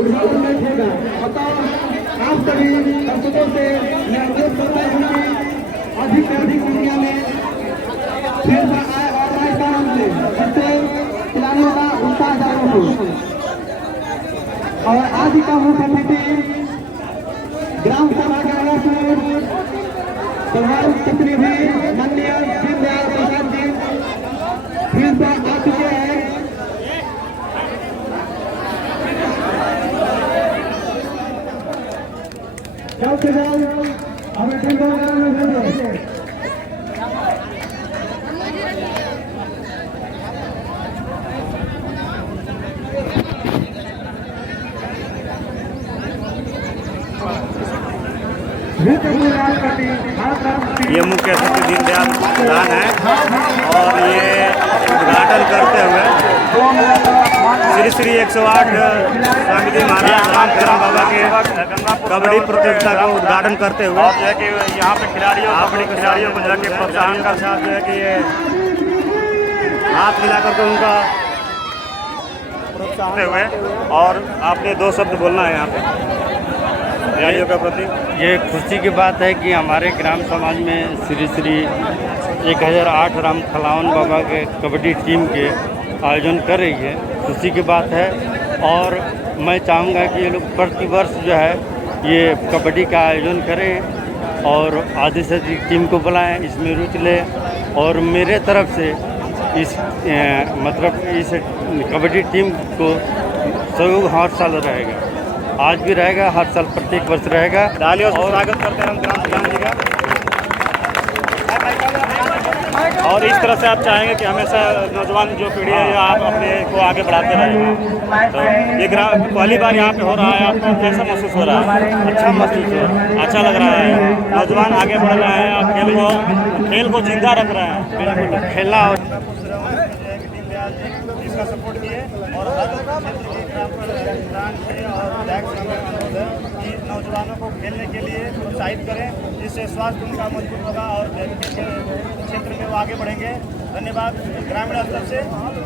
उद्घाटन मैच होगा। अतः आप सभी दर्शकों से मैं अनुरोध करता हूँ कि अधिक से अधिक संख्या में खेल पर आए और राजस्थान से जिससे खिलाड़ियों का उत्साह जागरूक हो। और आज का मुख्य अतिथि ग्राम सभा के प्रधान प्रतिनिधि माननीय दीनदयाल प्रसाद जी फील्ड पर आ चुके हैं। जल्द से जल्द हमें टीम ये मुख्य अतिथि दीनदयाल प्रधान है और ये उद्घाटन करते हुए श्री श्री 108 स्वामी महाराज रामचरण बाबा के कबड्डी प्रतियोगिता का उद्घाटन करते हुए जो है कि यहाँ पे खिलाड़ियों को जो है कि प्रोत्साहन का साथ जो है कि ये हाथ मिला करके उनका प्रोत्साहन हुए। और आपने 2 शब्द बोलना है यहाँ पे खिलाड़ियों के प्रति। ये खुशी की बात है कि हमारे ग्राम समाज में श्री श्री 1008 राम खलावन बाबा के कबड्डी टीम के आयोजन कर रही है। खुशी की बात है और मैं चाहूँगा कि ये लोग प्रति वर्ष जो है ये कबड्डी का आयोजन करें और आधे से अधिक टीम को बुलाएं, इसमें रुचि लें। और मेरे तरफ से इस कबड्डी टीम को सहयोग हर साल रहेगा, आज भी रहेगा, हर साल प्रत्येक वर्ष रहेगा। तालियों से स्वागत करते हैं हम ग्राम प्रधान जी का। और इस तरह से आप चाहेंगे कि हमेशा नौजवान जो पीढ़ी है आप अपने को आगे बढ़ाते रहें। तो ये ग्राम पहली बार यहाँ पे हो रहा है, आपको कैसा महसूस हो रहा है? अच्छा महसूस हो रहा है, अच्छा लग रहा है। नौजवान आगे बढ़ रहे हैं, आप खेल को जिंदा रख रहे हैं। बिल्कुल खेलना और इसका सपोर्ट किए और नौजवानों को खेलने के लिए प्रोत्साहित करें, जिससे स्वास्थ्य उनका मजबूत होगा और क्षेत्र में वो आगे बढ़ेंगे। धन्यवाद। ग्रामीण स्तर से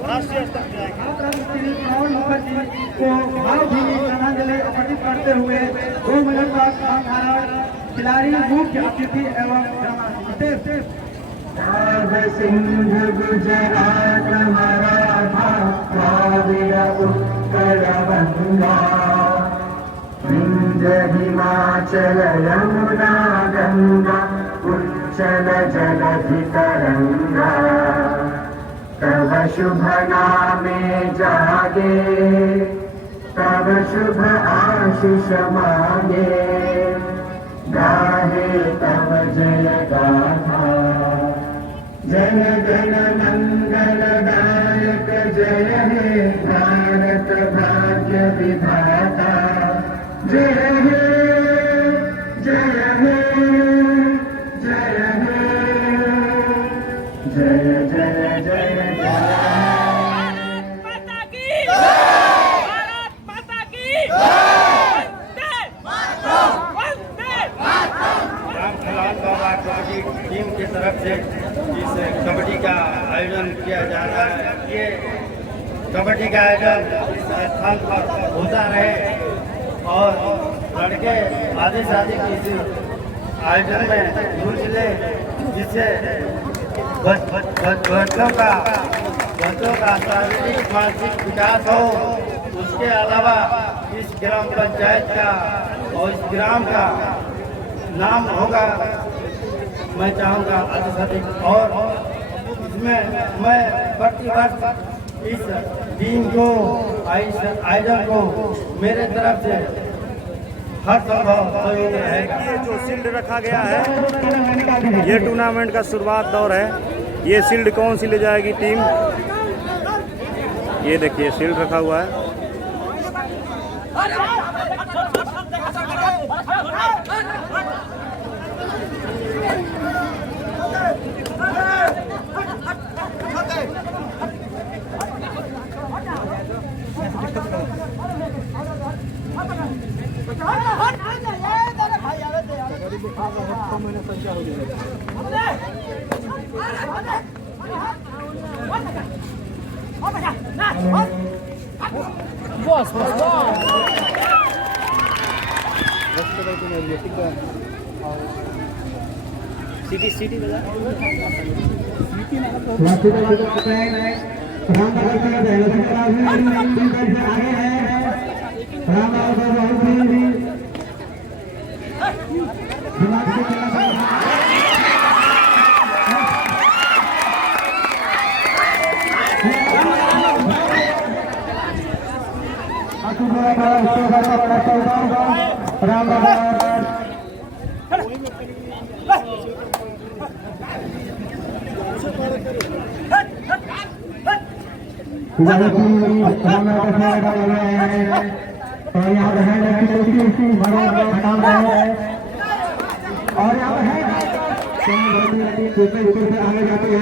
राष्ट्रीय स्तर पर जाएंगे। करते हुए 2 मिनट का खिलाड़ी मुख्य अतिथि एवं सिंध गुजरात मराठा द्राविड़ उत्कल बंगा विंध्य हिमाचल यमुना गंगा उच्चल जलधि तरंगा तव शुभ नामे जागे तव शुभ आशीष मांगे गाहे तव जय गाथा जन गण मंगल दायक जय हे भारत भाग्य विधाता जय हे जय हे जय हे जय जय जय माता की भारत माता की वंदे राम खलावन बाबा कबड्डी टीम की तरफ से इस कबड्डी का आयोजन किया जा रहा है। ये कबड्डी का आयोजन इस स्थान पर होता रहे और लड़के आधे से अधिक इस आयोजन में रुचि ले, जिससे बच्चों का शारीरिक मानसिक विकास हो। उसके अलावा इस ग्राम पंचायत का और इस ग्राम का नाम होगा। मैं चाहूँगा अधिक से अधिक और इसमें मैं प्रतिवर्ष इस टीम को इस आयोजन को मेरे तरफ से हर संभव सहयोग रहेगा। ये जो शील्ड रखा गया है, ये टूर्नामेंट का शुरुआत दौर है। ये शील्ड कौन सी ले जाएगी टीम? ये देखिए शील्ड रखा हुआ है। सिटी बजा और यहाँ पे है और यहाँ पे है ऊपर से आगे जाती है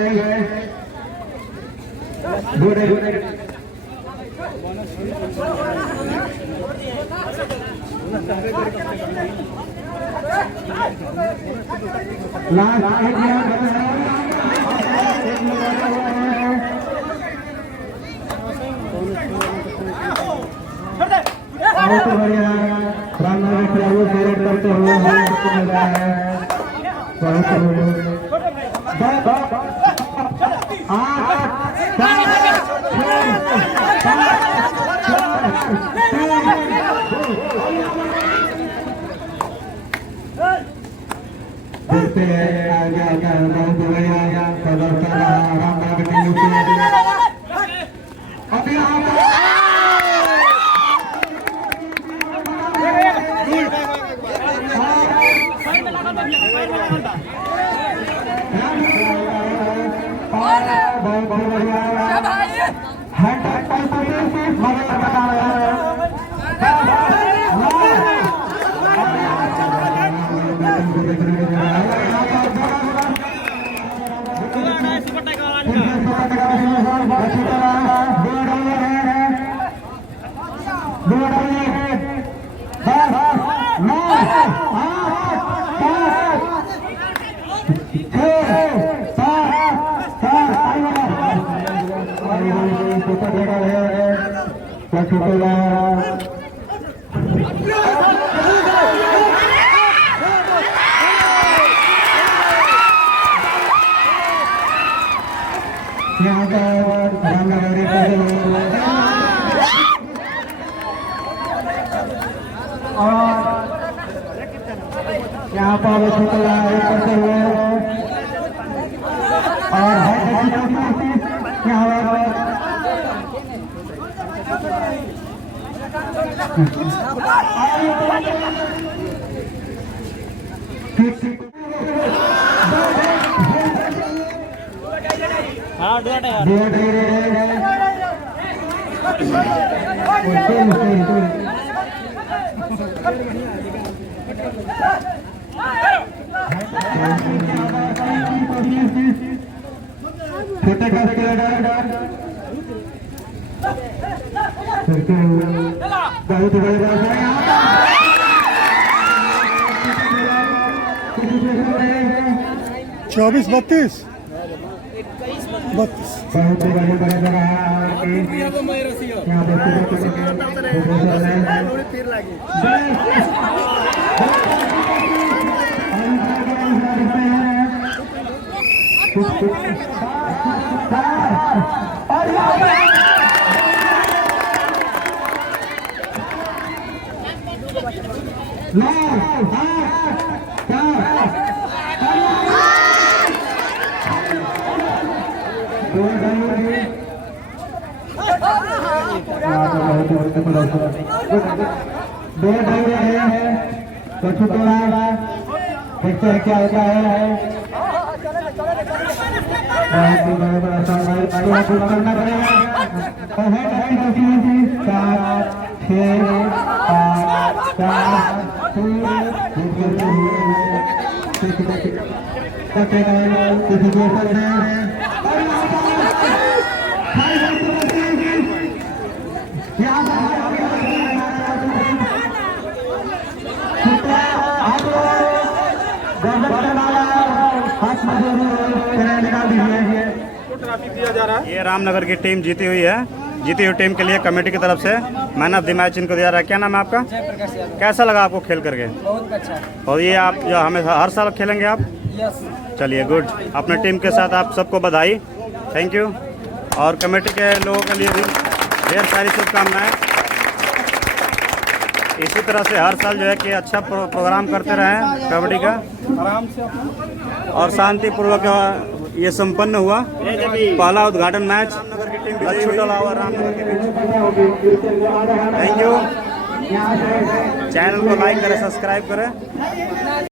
यहाँ पर करते हुए और छोटे बहुत बड़े 24-32 बहुत बड़े देखते हैं क्या होता है करना पड़ेगा 7 ये रामनगर की टीम जीती हुई है। जीती हुई टीम के लिए कमेटी की तरफ से मैन ऑफ द मैच इनको दिया रहा है। क्या नाम है आपका? कैसा लगा आपको खेल करके? बहुत अच्छा। और ये आप जो हमें हर साल खेलेंगे आप? यस। चलिए गुड, अपने टीम के साथ आप सबको बधाई, थैंक यू। और कमेटी के लोगों के लिए भी ढेर सारी शुभकामनाएं। इसी तरह से हर साल जो है कि अच्छा प्रोग्राम करते रहें कबड्डी का, आराम से और शांतिपूर्वक ये संपन्न हुआ पहला उद्घाटन मैच लच्छू टोला और रामनगर के बीच। Thank you. चैनल को लाइक करें, सब्सक्राइब करें।